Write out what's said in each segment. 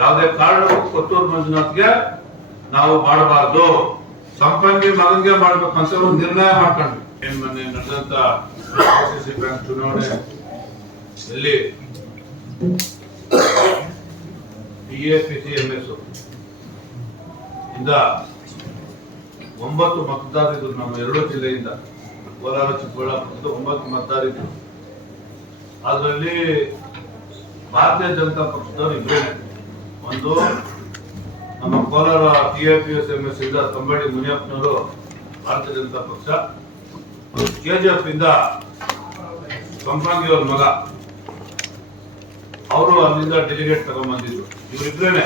ಯಾವುದೇ ಕಾರಣಕ್ಕೂ ಕೊತ್ತೂರು ಮಂಜುನಾಥ್ಗೆ ನಾವು ಮಾಡಬಾರ್ದು. ಸಂಪಂಗಿ ಮಗನ್ಗೆ ಮಾಡ್ಬೇಕು ಅಂತ ಒಂದು ನಿರ್ಣಯ ಮಾಡ್ಕೊಂಡ್ವಿ. ಮೊನ್ನೆ ನಡೆದಂತ ಸಿ ಬ್ಯಾಂಕ್ ಚುನಾವಣೆ ಎಲ್ಲಿ ಸಿ ಇಂದ ಒಂಬತ್ತು ಮತದಾರರಿದ್ರು ನಮ್ಮ ಎರಡು ಜಿಲ್ಲೆಯಿಂದ. ಕೋಲಾರ ಚಿಕ್ಕಬಳ್ಳಾಪುರದ ಒಂಬತ್ತು ಮತದಾರರಿದ್ರು ಅದರಲ್ಲಿ ಭಾರತೀಯ ಜನತಾ ಪಕ್ಷದವ್ರು ಇಬ್ಬರೇ ಒಂದು ನಮ್ಮ Kolar T A P S M S ಇಂದ ತಂಬಳ್ಳಿ ಮುನಿಯಪ್ಪನವರು ಭಾರತೀಯ ಜನತಾ ಪಕ್ಷ ಕೆ ಜಿ ಎಫ್ ಇಂದ ಸಂಪಂಗಿ ಅವ್ರ ಮಗ. ಅವರು ಅಲ್ಲಿಂದ ಡೆಲಿಗೇಟ್ ತಗೊಂಡ್ಬಂದಿದ್ರು ಇವರಿಬ್ರೇನೆ.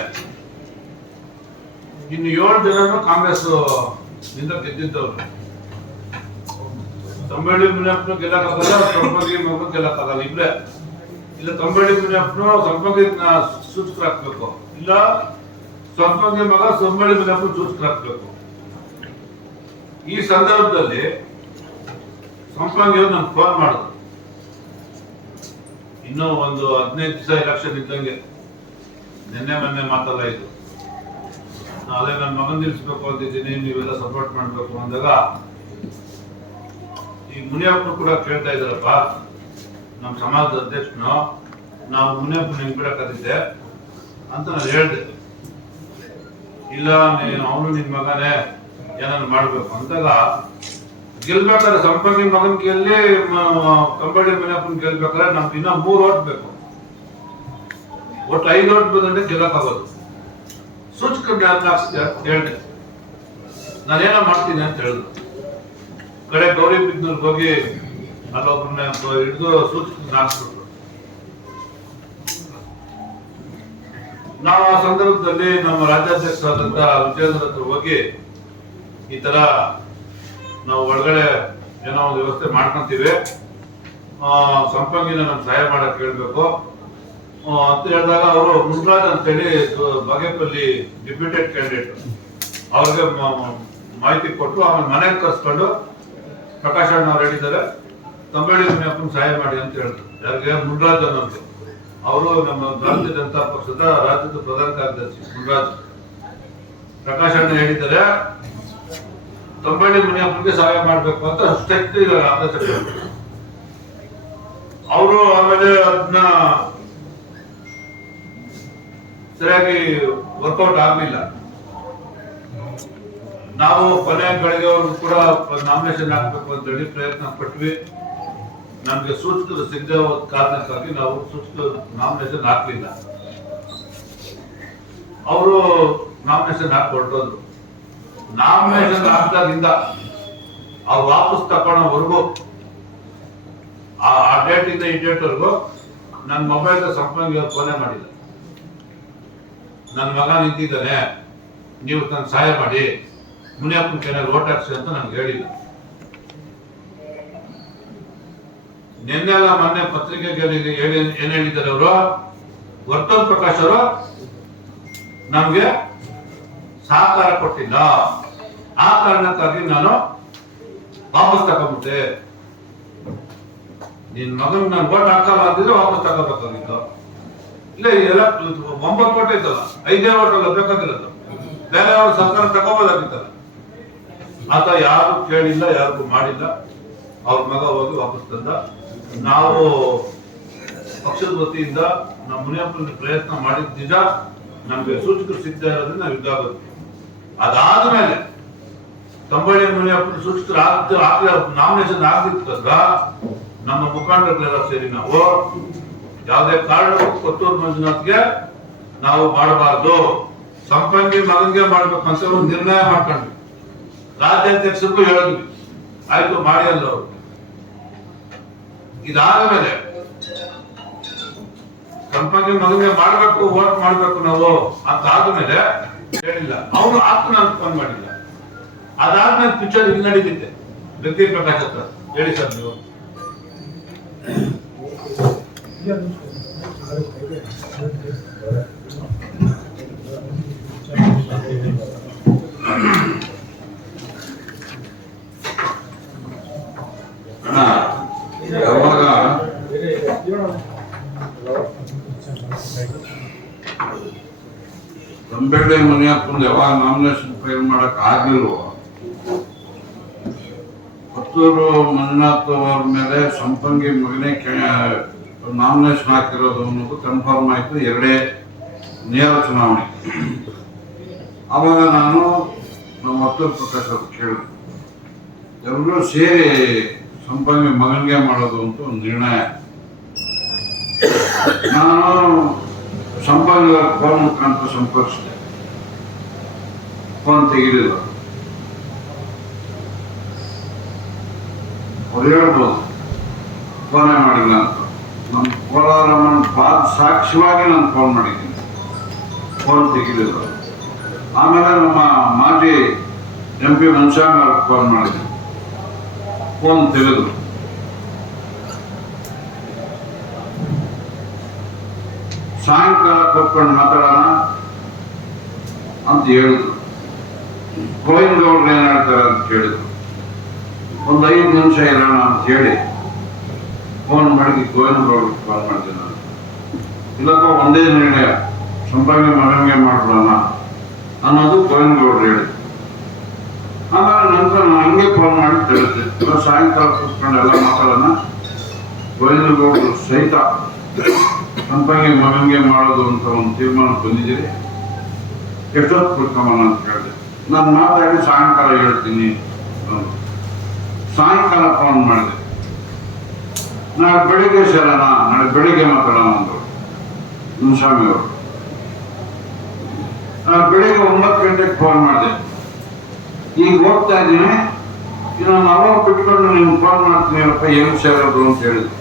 ಇನ್ನು ಏಳು ಜನನು ಕಾಂಗ್ರೆಸ್ನಿಂದ ಗೆದ್ದಿದ್ದವ್ರು. ತಂಬಳ್ಳಿ ಮುನಿಯಪ್ಪನು ಗೆಲ್ಲಕ್ಕಾಗಲ್ಲ ಸಂಪಂಗಿ ಮಗನು ಗೆಲ್ಲಕ್ಕಾಗಲ್ಲ. ಇಬ್ರೆ. ಇಲ್ಲ, ತಂಬಳ್ಳಿ ಮುನಿಯಪ್ಪನು ಸಂಪಂಗಿ ಸೂಚಕರು ಹಾಕ್ಬೇಕು ಇಲ್ಲ ಸಂಪಂಗಿ ಮಗ ಸಂಬಳಿ ಮುನಿಯಪ್ಪನು ಸೂಚಕರು ಹಾಕ್ಬೇಕು ಈ ಸಂದರ್ಭದಲ್ಲಿ ಸಂಪಂಗಿ ಅವ್ರು ನಮ್ಗೆ ಫೋನ್ ಮಾಡಿದ್ರು ಇನ್ನೂ ಒಂದು ಹದಿನೈದು ದಿವಸ ಎಲೆಕ್ಷನ್ ಇದ್ದಂಗೆ ನಿನ್ನೆ ಮೊನ್ನೆ ಮಾತಲ್ಲ ಇದು. ಅದೇ ನನ್ನ ಮಗನ್ ನಿಲ್ಲಿಸ್ಬೇಕು ಅಂತಿದ್ದೀನಿ, ನೀವೆಲ್ಲ ಸಪೋರ್ಟ್ ಮಾಡ್ಬೇಕು ಅಂದಾಗ ಈ ಮುನಿಯಪ್ಪನು ಕೂಡ ಕೇಳ್ತಾ ಇದ್ದಾರಪ್ಪ. ನಮ್ಮ ಸಮಾಜದ ಅಧ್ಯಕ್ಷನು, ನಾವು ಮುನಿಯಪ್ಪನ ಹೆಂಗ್ ಬಿಡಕ್ಕಾದಿದ್ದೆ ಅಂತ ನಾನು ಹೇಳ್ದೆ. ಇಲ್ಲ, ನೀನು ಅವನು ನಿನ್ ಮಗನೇ ಏನಾದ್ರು ಮಾಡ್ಬೇಕು ಅಂತಾಗ ಗೆಲ್ಬೇಕಾದ್ರೆ ಸಂಪಂಗಿ ಮಗನ್ ಗೆಲ್ಲಿ ಕಂಬಳಿ ಮುನಿಯಪ್ಪನ ಗೆಲ್ಬೇಕಾದ್ರೆ ನಮ್ಗೆ ಇನ್ನ ಮೂರು ಓಟ್ ಬೇಕು. ಒಟ್ಟು ಐದು ಓಟ್ ಬಂದ್ರೆ ಗೆಲ್ಲಕ್ಕಾಗೋದು. ಸೂಚಕ ಹೇಳ್ದೆ. ನಾನೇನೋ ಮಾಡ್ತೀನಿ ಅಂತ ಹೇಳಿದ್ರು. ಕಡೆ ಗೌರಿ ಬಿದ್ನೂರ್ಗೆ ಹೋಗಿ ಅಲ್ಲೊಬ್ಬರನ್ನ ಹಿಡಿದು ಸೂಚಕ ಹಾಕ್ಬಿಟ್ರು ನಾವು ಆ ಸಂದರ್ಭದಲ್ಲಿ ನಮ್ಮ ರಾಜ್ಯಾಧ್ಯಕ್ಷರಾದಂತಹ ವಿಜಯೇಂದ್ರ ಹತ್ರ ಹೋಗಿ ಈ ತರ ನಾವು ಒಳಗಡೆ ಏನೋ ಒಂದು ವ್ಯವಸ್ಥೆ ಮಾಡ್ಕೊಂತೀವಿ. ಸಂಪಂಗಿನ ನಮ್ಗೆ ಸಹಾಯ ಮಾಡಕ್ ಹೇಳ್ಬೇಕು. ಅಂತ ಹೇಳಿದಾಗ ಅವರು ಮುನ್ರಾಜ್ ಅಂತೇಳಿ ಬಾಗೇಪಲ್ಲಿ ಡಿಪ್ಯೂಟೆಡ್ ಕ್ಯಾಂಡಿಡೇಟ್. ಅವ್ರಿಗೆ ಮಾಹಿತಿ ಕೊಟ್ಟು ಆಮೇಲೆ ಮನೆಗೆ ಕರ್ಸ್ಕೊಂಡು ಪ್ರಕಾಶ್ ಅಣ್ಣ ಅವ್ರು ಹೇಳಿದ್ದಾರೆ ತಂಬಳಿ ಸಹಾಯ ಮಾಡಿ ಅಂತ ಹೇಳಿದ್ರು. ಯಾರಿಗೆ? ಮುನ್ರಾಜ್ ಅನ್ನೋದು ಅವರು ನಮ್ಮ ಭಾರತೀಯ ಜನತಾ ಪಕ್ಷದ ರಾಜ್ಯದ ಪ್ರಧಾನ ಕಾರ್ಯದರ್ಶಿ ಗುರುರಾಜ್. ಪ್ರಕಾಶ್ ಅಣ್ಣ ಹೇಳಿದ್ದಾರೆ ತಂಬಳಿ ಮುನಿಯಪ್ಪನಿಗೆ ಸಹಾಯ ಮಾಡಬೇಕು ಅಂತ ಸ್ಟ್ರಿಕ್ಟ್. ಅವರು ಆಮೇಲೆ ಅದನ್ನ ಸರಿಯಾಗಿ ವರ್ಕೌಟ್ ಆಗಲಿಲ್ಲ. ನಾವು ಕೊನೆ ಅವರು ಕೂಡ ನಾಮಿನೇಷನ್ ಹಾಕ್ಬೇಕು ಅಂತ ಹೇಳಿ ಪ್ರಯತ್ನ ಪಟ್ವಿ. ನಮ್ಗೆ ಸೂಚಕರು ಸಿಗದ ಕಾರಣಕ್ಕಾಗಿ ನಾವು ಸೂಚಕ ನಾಮಿನೇಷನ್ ಹಾಕ್ಲಿಲ್ಲ. ಅವರು ನಾಮಿನೇಷನ್ ಹಾಕಿ ಹೊರಟೋದ್ರು ನಾಮಿನೇಷನ್ ಹಾಕಿದಾಗಿಂದ ಅವ್ರು ವಾಪಸ್ ತಗೊಳ್ಳೋವರೆಗೂ ಆ ಡೇಟ್ ಇಂದ ಈ ಡೇಟ್ ವರೆಗೂ ನನ್ನ ಮೊಬೈಲ್ ಸಂಪಂಗಿ ಕೊನೆ ಮಾಡಿಲ್ಲ. ನನ್ನ ಮಗ ನಿಂತಿದ್ದಾನೆ, ನೀವು ತನ್ನ ಸಹಾಯ ಮಾಡಿ, ಮುನಿಯಪ್ಪನ ಕೈನಲ್ಲಿ ಓಟ್ ಹಾಕ್ಸಿ ಅಂತ ನನ್ಗೆ ಹೇಳಿಲ್ಲ. ನಿನ್ನೆಲ್ಲ ಮೊನ್ನೆ ಪತ್ರಿಕೆಗಳಿಗೆ ಹೇಳಿ ಏನ್ ಹೇಳಿದ್ದಾರೆ ಅವರು? ವರ್ತನ್ ಪ್ರಕಾಶ್ ಅವರು ನಮ್ಗೆ ಸಹಕಾರ ಕೊಟ್ಟಿಲ್ಲ. ಆ ಕಾರಣಕ್ಕಾಗಿ ನಾನು ವಾಪಸ್ ತಗೊಂಬಿಟ್ಟೆ ನಿನ್ ಮಗನ್ ನಾನು ಓಟ್ ಹಾಕಲ್ಲ ಅಂದಿದ್ರೆ ವಾಪಸ್ ತಗೋಬೇಕಾಗಿತ್ತು. ಇಲ್ಲ ಎಲ್ಲ ಒಂಬತ್ತು ಓಟ್ ಐತಲ್ಲ ಐದೇ ಓಟ್ ಅಲ್ಲ, ಬೇಕಾಗಿರೋದು. ಬೇರೆ ಅವ್ರ ಸರ್ಕಾರ ತಗೋಬೋದಾಗಿತ್ತಲ್ಲ. ಆತ ಯಾರು ಕೇಳಿಲ್ಲ, ಯಾರಿಗೂ ಮಾಡಿಲ್ಲ. ಅವ್ರ ಮಗ ಹೋಗಿ ವಾಪಸ್ ತಂದ. ನಾವು ಪಕ್ಷದ ವತಿಯಿಂದ ನಮ್ಮ ಮುನಿಯಪ್ಪನ ಪ್ರಯತ್ನ ಮಾಡಿದ ನಿಜ ನಮ್ಗೆ ಸೂಚಕರು ಸಿಗ್ತಾ ಇರೋದ್ರಿಂದ ನಾವು ಅದಾದ ಅದಾದ್ಮೇಲೆ ಕಂಬಳಿ ಮುನಿಯಪ್ಪನ ಸೂಚಕರು ಆಗ್ತ ಆಗ್ಲೇ ನಾಮಿನೇಷನ್ ಆಗಿತ್ತಂದ್ರ ನಮ್ಮ ಮುಖಂಡರುಗಳೆಲ್ಲ ಸೇರಿ ನಾವು. ಯಾವುದೇ ಕಾರಣಕ್ಕೂ ಕೊತ್ತೂರು ಮಂಜುನಾಥ್ಗೆ ನಾವು ಮಾಡಬಾರ್ದು. ಸಂಪಂಗಿ ಮಗನ್ಗೆ ಮಾಡ್ಬೇಕು ಅಂತ ಒಂದು ನಿರ್ಣಯ ಮಾಡ್ಕೊಂಡ್ವಿ. ರಾಜ್ಯಾಧ್ಯಕ್ಷರಿಗೂ ಹೇಳಿದ್ವಿ. ಆಯ್ತು, ಮಾಡಿ ಅಲ್ಲ ಅವರು ಇದಾದ ಮೇಲೆ ಕಂಪನಿ ಮಗನ್ಗೆ ಮಾಡ್ಬೇಕು ವರ್ಕ್ ಮಾಡ್ಬೇಕು ನಾವು ಅಂತ ಆದ್ಮೇಲೆ ಹೇಳಿಲ್ಲ. ಅವನು ಆತ್ಮ ನಾನು ಫೋನ್ ಮಾಡಿಲ್ಲ. ಅದಾದ್ಮೇಲೆ ಪಿಕ್ಚರ್ ಇಲ್ಲಿ ನಡೀತಿದ್ದೆ ವ್ಯಕ್ತಿ ಪ್ರಕಾಶ್ ಹತ್ರ. ಹೇಳಿ ಸರ್ ನೀವು ಯಾವಾಗ ತಂಬೆಳ್ಳಿ ಹಾಕೊಂಡು ಯಾವಾಗ ನಾಮಿನೇಷನ್ ಫೈಲ್ ಮಾಡಕ್ ಆಗಿಲ್ಲ ಪುತ್ತೂರು ಮಂಜುನಾಥ್ ಅವ್ರ ಮೇಲೆ ಸಂಪಂಗಿ ಮಗನೇ ನಾಮಿನೇಷನ್ ಹಾಕಿರೋದು ಅನ್ನೋದು ಕನ್ಫರ್ಮ್ ಆಯ್ತು. ಎರಡೇ ನೇರ ಚುನಾವಣೆ. ಆವಾಗ ನಾನು ನಮ್ಮ ಅತ್ತೂರು ಪ್ರಕಾಶ್ ಅವ್ರು ಕೇಳಿದೆ. ಎಲ್ಲರೂ ಸೇರಿ ಸಂಪಂಗಿ ಮಗನಿಗೆ ಮಾಡೋದು ಅಂತ ಒಂದು ನಿರ್ಣಯ. ನಾನು ಸಂಪಂಗಿ ಫೋನ್ ಮುಖಾಂತರ ಸಂಪರ್ಕಿಸಿದೆ. ಫೋನ್ ತೆಗಿಲಿಲ್ಲ ಅವ್ರು ಹೇಳ್ಬೋದು ಫೋನೇ ಮಾಡಿಲ್ಲ ಅಂತ. ನಮ್ಮ ಕೋಲಾರಮ್ಮನ ಪಾದ ಸಾಕ್ಷಿಯಾಗಿ ನಾನು ಫೋನ್ ಮಾಡಿದ್ದೀನಿ. ಫೋನ್ ತೆಗಿಲಿಲ್ಲ ಆಮೇಲೆ ನಮ್ಮ ಮಾಜಿ ಎಂ ಪಿ ಮನ್ಸಾಮಿ ಅವ್ರಿಗೆ ಫೋನ್ ಮಾಡಿದ್ರು. ಫೋನ್ ತೆಗೆದ್ರು. ಸಾಯಂಕಾಲ ಕೂತ್ಕೊಂಡು ಮಾತಾಡೋಣ ಅಂತ ಹೇಳಿದ್ರು. ಗೋವಿಂದ ಅವ್ರನ್ನ ಏನ್ ಹೇಳ್ತಾರೆ ಅಂತ ಕೇಳಿದ್ರು. ಒಂದು ಐದು ನಿಮಿಷ ಇರೋಣ ಅಂತ ಹೇಳಿ ಫೋನ್ ಮಾಡಿ ಗೋವಿಂದ ಅವ್ರಿಗೆ ಫೋನ್ ಮಾಡಿದೆ ನಾನು. ಇಲ್ಲಪ್ಪ, ಒಂದೇ ನಿರ್ಣಯ ಸಂಪಾದನೆ ಮಾಡಂಗೆ ಮಾಡ್ಬಿಡೋಣ ಅನ್ನೋದು ಗೋವಿಂದ ಗೌಡ್ರು ಹೇಳಿ ಆಮೇಲೆ ನಂತರ ನಾನು ಹಂಗೆ ಫೋನ್ ಮಾಡಿ ಇವತ್ತು ಸಾಯಂಕಾಲ ಕೂತ್ಕೊಂಡು ಎಲ್ಲ ಮಾತಾಡೋಣ. ಗೋವಿಂದ ಗೌಡ್ರು ಸಹಿತ ಸಂಪಂಗೆ ಮಗಂಗೆ ಮಾಡೋದು ಅಂತ ಒಂದು ತೀರ್ಮಾನ ಬಂದಿದ್ದೀರಿ. ಎಷ್ಟೊತ್ತು ಕುತ್ಕೊಂಬನ ಅಂತ ಕೇಳಿದೆ. ನಾನು ಮಾತಾಡಿ ಸಾಯಂಕಾಲ ಹೇಳ್ತೀನಿ. ಸಾಯಂಕಾಲ ಫೋನ್ ಮಾಡಿದೆ. ನಾಳೆ ಬೆಳಿಗ್ಗೆ ಸೇರೋಣ ನಾಳೆ ಬೆಳಿಗ್ಗೆ ಮಾತಾಡೋಣ ಅಂದರು ಮುನ್ಸ್ವಾಮಿ ಅವರು. ನಾನು ಬೆಳಿಗ್ಗೆ ಒಂಬತ್ತು ಗಂಟೆಗೆ ಫೋನ್ ಮಾಡಿದೆ. ಈಗ ಹೋಗ್ತಾ ಇದ್ದೀನಿ. ಇನ್ನೊಂದು ನಾವು ಬಿಟ್ಕೊಂಡು ನೀವು ಫೋನ್ ಮಾಡ್ತೀನಿ ಅಪ್ಪ ಏನು ಸೇರೋದು ಅಂತ ಹೇಳಿದ್ರು.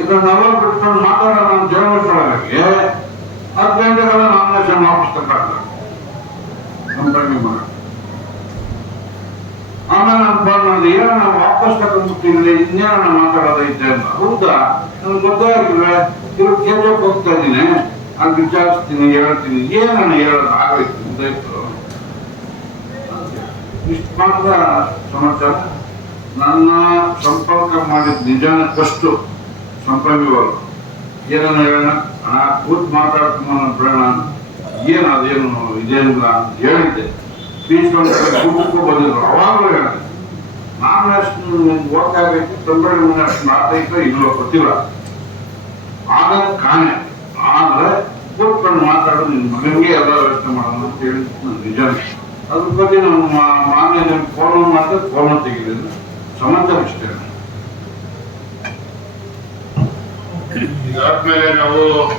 ಇನ್ನೊಂದು ನಾವು ಬಿಟ್ಕೊಂಡು ಮಾತಾಡೋಣ ಅಂತ ಹೇಳೋಷ್ಟೊಳಗೆ ಹತ್ತು ಗಂಟೆಗೆಲ್ಲ ನಾವು ಕಂಪನಿ ಮಗ ಆಮೇಲೆ ನಾನು ಫೋನ್ ಮಾಡಿದೆ ಏನೋ ವಾಪಸ್ ತಗೊಂಡ್ಬಿಟ್ಟಿಲ್ಲ ಇನ್ನೇನ ಮಾತಾಡೋದೈತೆ ಅಂತ. ಹೌದಾ? ನನ್ಗೆ ಗೊತ್ತಾಗಿಲ್ಲ ಇವ್ರು ಕೇಳಕ್ಕೆ ಹೋಗ್ತಾ ಇದ್ದೀನಿ. ಅಲ್ಲಿ ವಿಚಾರಿಸ್ತೀನಿ, ಹೇಳ್ತೀನಿ. ಏನನ್ನ ಹೇಳೋದು ಆಗೋಯ್ತು ಇತ್ತು. ಇಷ್ಟು ಮಾತ್ರ ಸಮಾಚಾರ. ನನ್ನ ಸಂಪರ್ಕ ಮಾಡಿದ ನಿಜಾನ ಕಷ್ಟು ಸಂಪರ್ಕ ಏನನ್ನ ಹೇಳೋಣ? ಆ ಕೂತ್ ಮಾತಾಡ್ಕೊಂಡು ಬಿಡೋಣ ಏನು ಅದೇನು ಇದೇನಿಲ್ಲ ಅಂತ ಹೇಳಿದ್ದೆ. ಬೀಚ್ಕೊಂಡು ಕೂಟಕ್ಕೂ ಬಂದಿದ್ರು. ಅವಾಗಲೂ ಹೇಳಿದೆ ನಾನು ಅಷ್ಟು ಓದ್ತಾಗೈತಿ ಆಗಬೇಕು ಮನೆ ಅಷ್ಟು ಮಾತಾಯ್ತು ಇಲ್ಲೋ ಗೊತ್ತಿಲ್ಲ. ಆಗ ಕಾಣೆ. ಆದ್ರೆ ಕೂತ್ಕೊಂಡು ಮಾತಾಡೋದು ನಿನ್ನ ಮಗನಿಗೆ ಎಲ್ಲ ವ್ಯವಸ್ಥೆ ಮಾಡೋದು ಅಂತ ನನ್ನ ನಿಜ ಅದ್ರ ಬಗ್ಗೆ ನಮ್ಮ ಮಾನ್ಯ ಫೋನ್ ಮಾಡಿದ್ರೆ ಫೋನ್ ತೆಗೆದಿದ್ದು ಸಮಾಚಾರ ಇಷ್ಟೇ ಇದಾದ್ಮೇಲೆ ನಾವು